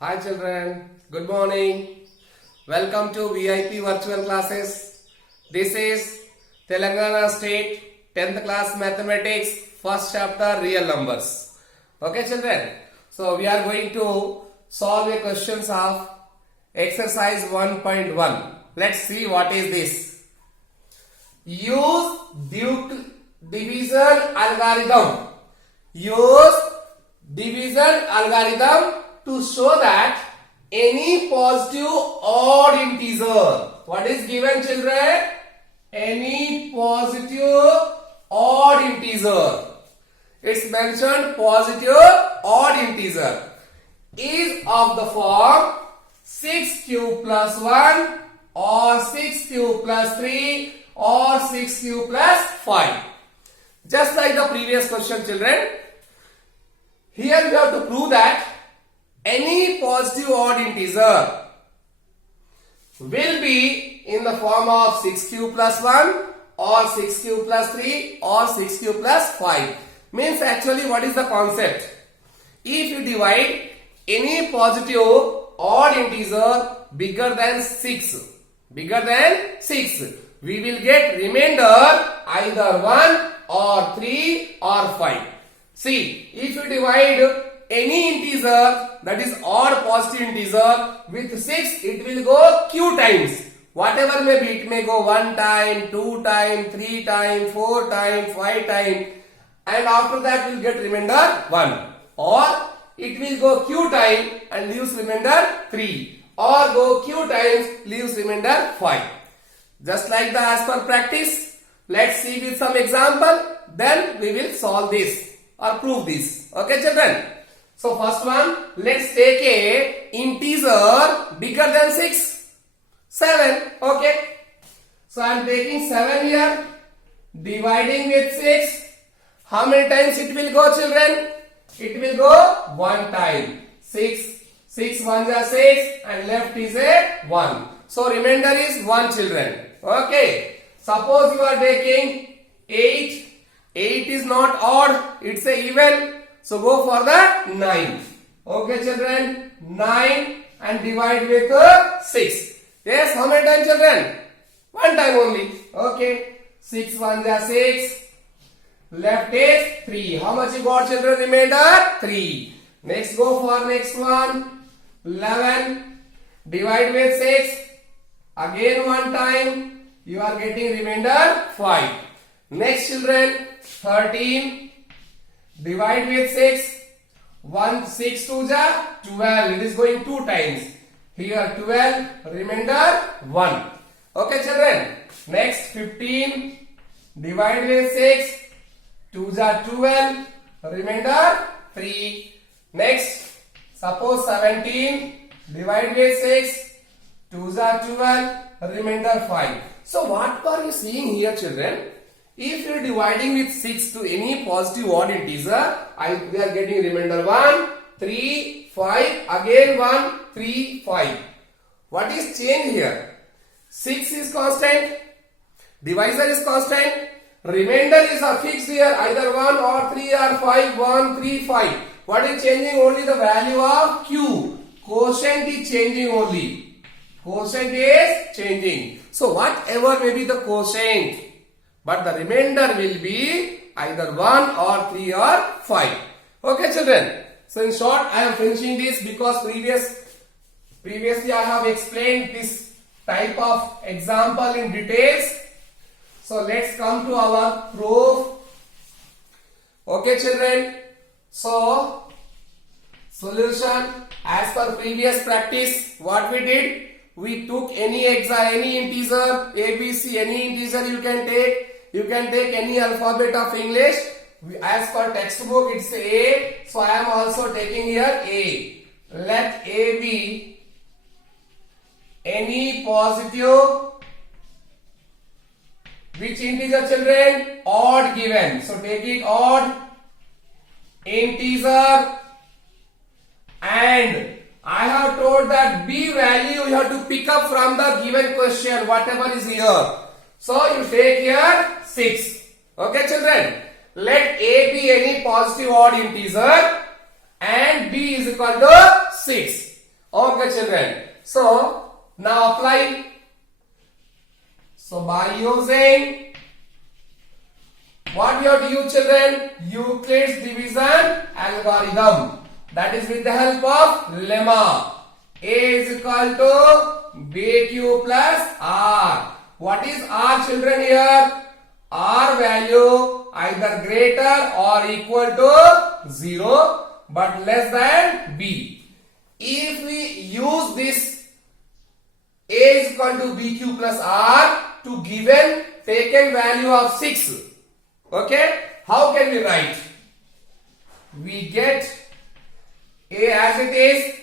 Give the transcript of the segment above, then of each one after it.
Hi children, good morning. Welcome to VIP virtual classes. This is Telangana State 10th class mathematics first chapter real numbers. Okay children, so we are going to solve the questions of exercise 1.1. Let's see what is this. Use division algorithm. Use division algorithm to show that any positive odd integer. What is given children? Any positive odd integer. It's mentioned positive odd integer is of the form 6 cube plus 1 or 6 cube plus 3 or 6 cube plus 5. Just like the previous question children, here we have to prove that any positive odd integer will be in the form of 6 cube plus 1 or 6 cube plus 3 or 6 cube plus 5. Means actually what is the concept? If you divide any positive odd integer bigger than 6, we will get remainder either 1 or 3 or 5. See, if you divide any integer that is odd positive integer with 6, it will go q times. Whatever may be, it may go 1 time, 2 time, 3 time, 4 time, 5 time, and after that we will get remainder 1. Or it will go q time and leaves remainder 3. Or go q times leaves remainder 5. Just like the as per practice, let's see with some example, then we will solve this or prove this. Okay children? So first one, let's take a integer bigger than 6, 7. Okay. So I am taking 7 here, dividing with 6. How many times it will go children? It will go 1 time. 6 ones are 6 and left is a 1. So remainder is 1 children. Okay. Suppose you are taking 8. 8 is not odd, it's a even. So go for the 9. Okay children, 9 and divide with 6. Yes, how many times children? 1 time only. Okay, 6 ones are 6. Left is 3. How much you got children? Remainder 3. Next go for next one. 11. Divide with 6. Again 1 time. You are getting remainder 5. Next children, 13. Divide with 6. 1, 6 2 ja 12. It is going 2 times. Here 12. Remainder 1. Okay children. Next 15. Divide with 6. 2 ja 12. Remainder 3. Next. Suppose 17. Divide with 6. 2 ja 12. Remainder 5. So what are you seeing here children? If you are dividing with 6 to any positive odd integer, we are getting remainder 1, 3, 5, again 1, 3, 5. What is change here? 6 is constant, divisor is constant, remainder is fixed here, either 1 or 3 or 5, 1, 3, 5. What is changing? Only the value of q. Quotient is changing only. Quotient is changing. So whatever may be the quotient, but the remainder will be either 1 or 3 or 5. Okay children. So in short, I am finishing this because previously I have explained this type of example in details. So let's come to our proof. Okay children. So solution as per previous practice, what we did, we took any integer, ABC, any integer you can take. You can take any alphabet of English. As per textbook, it's A. So I am also taking here A. Let A be any positive. Which integer children? Odd given. So take it odd integer. And I have told that B value you have to pick up from the given question, whatever is here. So you take here 6. Okay children. Let A be any positive odd integer and B is equal to 6. Okay, children. So now apply. So by using what we have to use, children? Euclid's division algorithm. That is with the help of lemma. A is equal to BQ plus R. What is R, children, here? R value either greater or equal to 0 but less than B. If we use this A is equal to BQ plus R to given taken value of 6. Okay, how can we write? We get A as it is,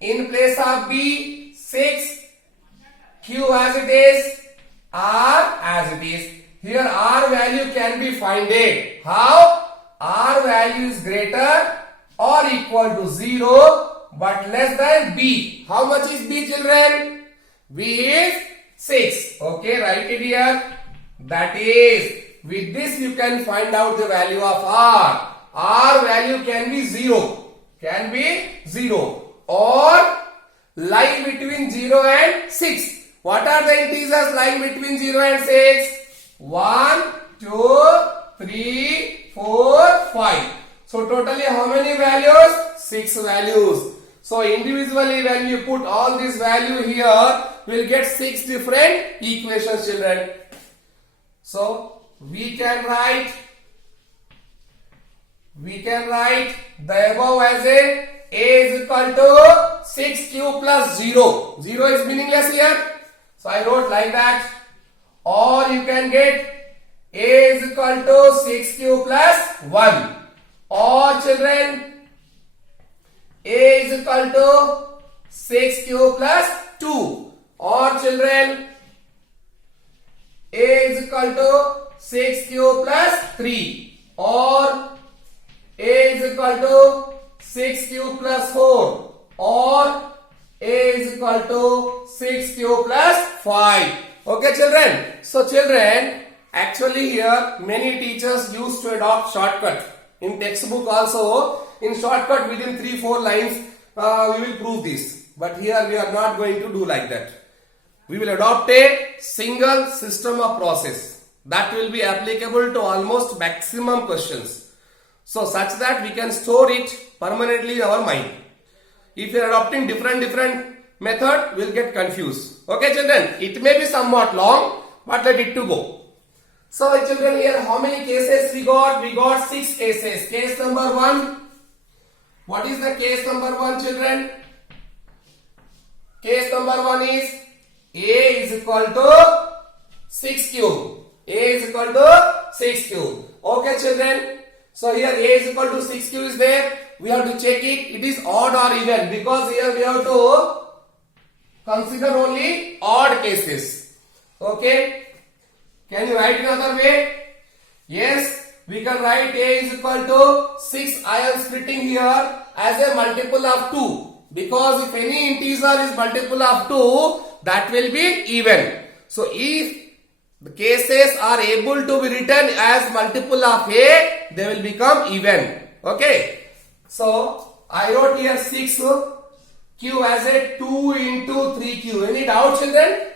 in place of B 6, Q as it is, R as it is. Here R value can be finded. How? R value is greater or equal to 0 but less than B. How much is B, children? B is 6. Okay, write it here. That is, with this you can find out the value of R. R value can be 0. Can be 0 or lying between 0 and 6. What are the integers lying between 0 and 6? 1, 2, 3, 4, 5. So totally how many values? 6 values. So individually when you put all this value here, we will get 6 different equations, children. So we can write the above as A is equal to 6Q plus 0. 0 is meaningless here. So I wrote like that. Or you can get A is equal to 6Q plus 1. Or children, A is equal to 6Q plus 2. Or children, A is equal to 6Q plus 3. Or A is equal to 6Q plus 4. Or A is equal to 6Q plus 5. Okay, children. So children, actually here many teachers used to adopt shortcut. In textbook also, in shortcut within 3-4 lines, we will prove this. But here we are not going to do like that. We will adopt a single system of process that will be applicable to almost maximum questions. So such that we can store it permanently in our mind. If you are adopting different method, we will get confused. Okay, children, it may be somewhat long, but let it to go. So children, here how many cases we got? We got 6 cases. Case number 1. What is the case number 1, children? Case number 1 is A is equal to 6Q. A is equal to 6Q. Okay, children. So here A is equal to 6Q is there. We have to check it. It is odd or even, because here we have to consider only odd cases. Okay. Can you write another way? Yes, we can write A is equal to 6. I am splitting here as a multiple of 2. Because if any integer is multiple of 2, that will be even. So if the cases are able to be written as multiple of A, they will become even. Okay. So I wrote here 6Q as a 2 into 3Q. Any doubt, children?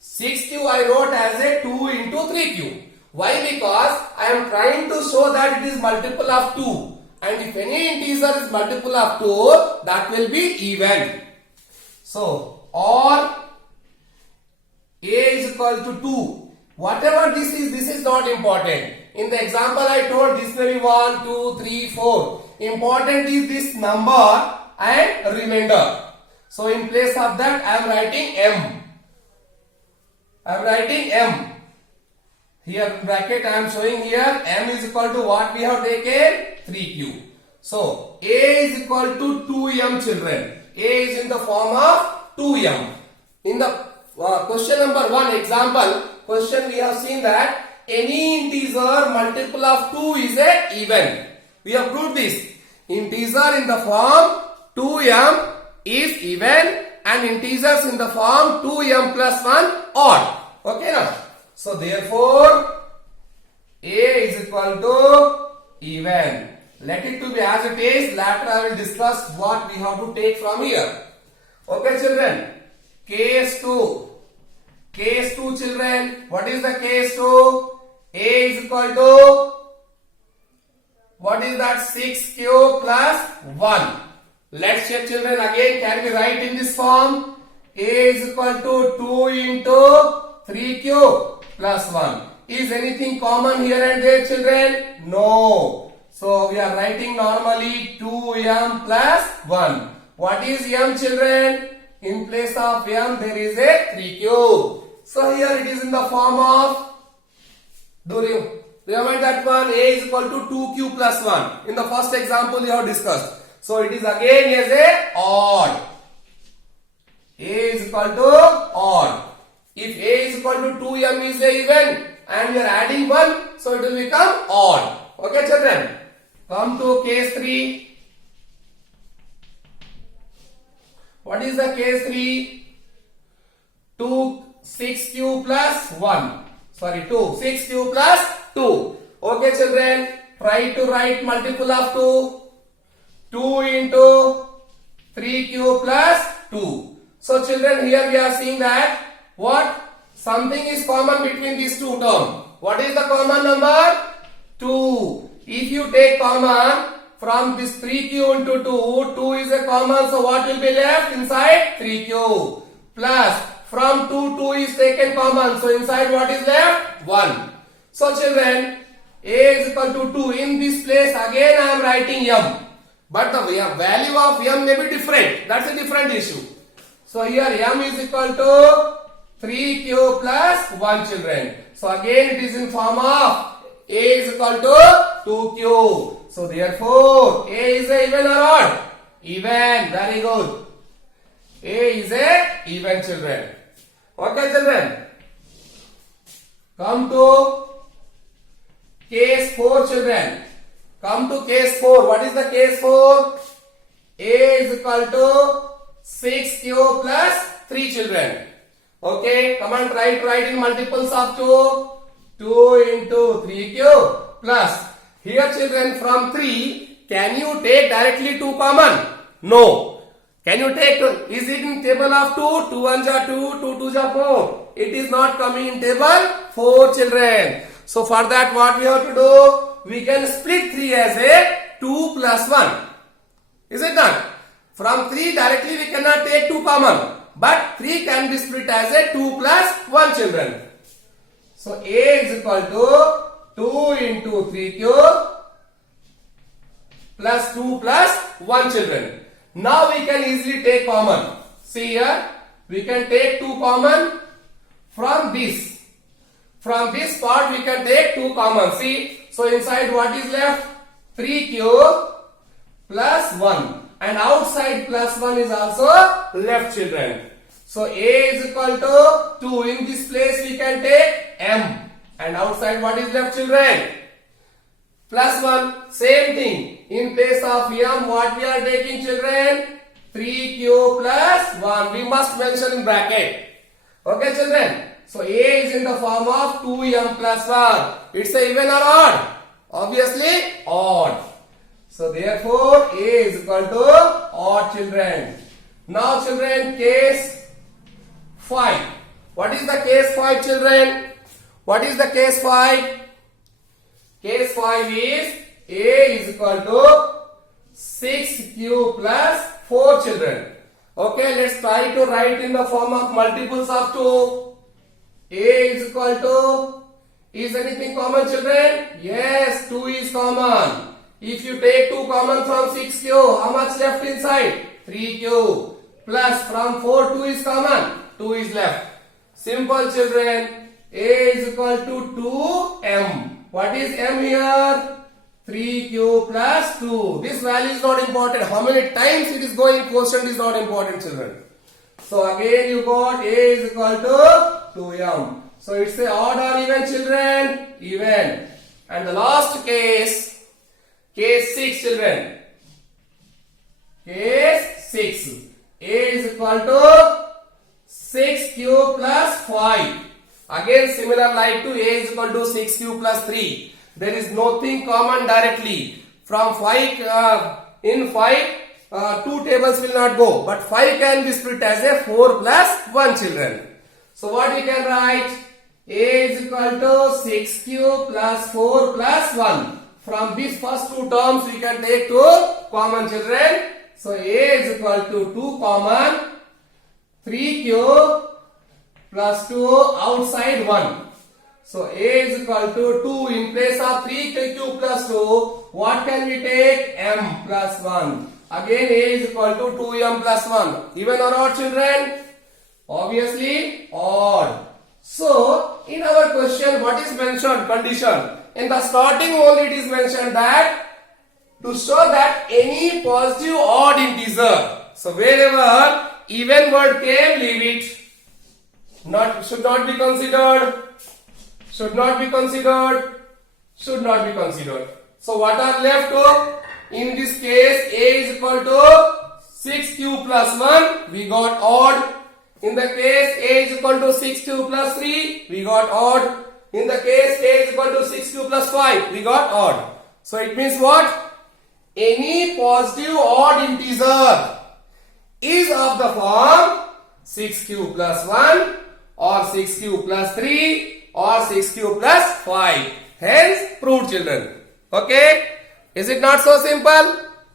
6Q I wrote as a 2 into 3Q. Why? Because I am trying to show that it is multiple of 2. And if any integer is multiple of 2, that will be even. So, or A is equal to 2. Whatever this is not important. In the example I told, this may be 1, 2, 3, 4. Important is this number and remainder. So in place of that I am writing M. Here in bracket I am showing here M is equal to what we have taken? 3Q. So A is equal to 2M, children. A is in the form of 2M. In the question number 1 example question, we have seen that any integer multiple of 2 is a even. We have proved this. Integer in the form 2M is even and integers in the form 2M plus 1 odd. Okay now. So therefore A is equal to even. Let it to be as it is. Later I will discuss what we have to take from here. Okay children, case 2. Case 2 children, what is the case 2? A is equal to, what is that, 6q plus 1. Let's check children again, can we write in this form? A is equal to 2 into 3q plus 1. Is anything common here and there children? No. So we are writing normally 2m plus 1. What is m children? In place of m there is a 3q. So here it is in the form of, do you remember that one? A is equal to 2q plus 1. In the first example you have discussed. So it is again as a odd. A is equal to odd. If A is equal to 2m is a even and we are adding 1, so it will become odd. Okay children? Come to case 3. What is the case 3? 6q plus 1. Sorry, 6q plus 2. Okay children, try to write multiple of 2. 2 into 3q plus 2. So children, here we are seeing that what? Something is common between these two terms. What is the common number? 2. If you take common from this 3q into 2, 2 is a common, so what will be left inside? 3q. Plus from 2, 2 is taken common, so inside what is left? 1. So children, A is equal to 2. In this place again I am writing m. But the value of m may be different. That's a different issue. So here m is equal to 3q plus 1 children. So again it is in form of A is equal to 2q. So therefore A is a even or odd? Even. Very good. A is a even children. Okay children. Come to case 4 children. Come to case 4. What is the case 4? A is equal to 6q plus 3 children. Okay, come on, try to write in multiples of 2. 2 into 3q plus. Here children, from 3, can you take directly 2 common? No. Can you take 2? Is it in table of 2? 2 1 are 2, 2 2 are 4. It is not coming in table 4 children. So for that what we have to do? We can split 3 as a 2 plus 1. Is it not? From 3 directly we cannot take 2 common. But 3 can be split as a 2 plus 1 children. So A is equal to 2 into 3q plus 2 plus 1 children. Now we can easily take common. See here, we can take 2 common from this. From this part we can take 2 common. See, so inside what is left? 3q plus 1. And outside plus 1 is also left children. So A is equal to 2. In this place we can take m. And outside what is left children? Plus 1. Same thing. In place of m what we are taking children? 3q plus 1. We must mention in bracket. Okay children. So A is in the form of 2m plus 1. It's a even or odd? Obviously odd. So therefore A is equal to odd children. Now children, case 5. What is the case 5 children? What is the case 5? Case 5 is A is equal to 6q plus 4 children. Okay, let's try to write in the form of multiples of 2. A is equal to, is anything common children? Yes, 2 is common. If you take 2 common from 6q, how much left inside? 3q. Plus from 4, 2 is common. 2 is left. Simple children. A is equal to 2m. What is m here? 3q plus 2. This value is not important. How many times it is going quotient is not important children. So again you got A is equal to 2m. So it's a odd or even children? Even. And the last case, case 6 children. Case 6. A is equal to 6q plus 5. Again similar like to A is equal to 6q plus 3. There is nothing common directly. From 5, in 5 two tables will not go, but 5 can be split as a 4 plus 1 children. So what we can write? A is equal to 6 cube plus 4 plus 1. From these first two terms we can take two common children. So A is equal to 2 common, 3 cube plus 2 outside 1. So A is equal to 2 in place of 3 cube plus 2. What can we take? M plus 1. Again A is equal to 2M plus 1. Even or odd children? Obviously odd. So in our question what is mentioned? Condition. In the starting only it is mentioned that to show that any positive odd integer. So wherever even word came, leave it. Should not be considered. Should not be considered. Should not be considered. So what are left to? In this case A is equal to 6 cube plus 1. We got odd. In the case A is equal to 6 cube plus 3. We got odd. In the case A is equal to 6 cube plus 5. We got odd. So it means what? Any positive odd integer is of the form 6 cube plus 1 or 6 cube plus 3 or 6 cube plus 5. Hence proved children. Okay? Is it not so simple?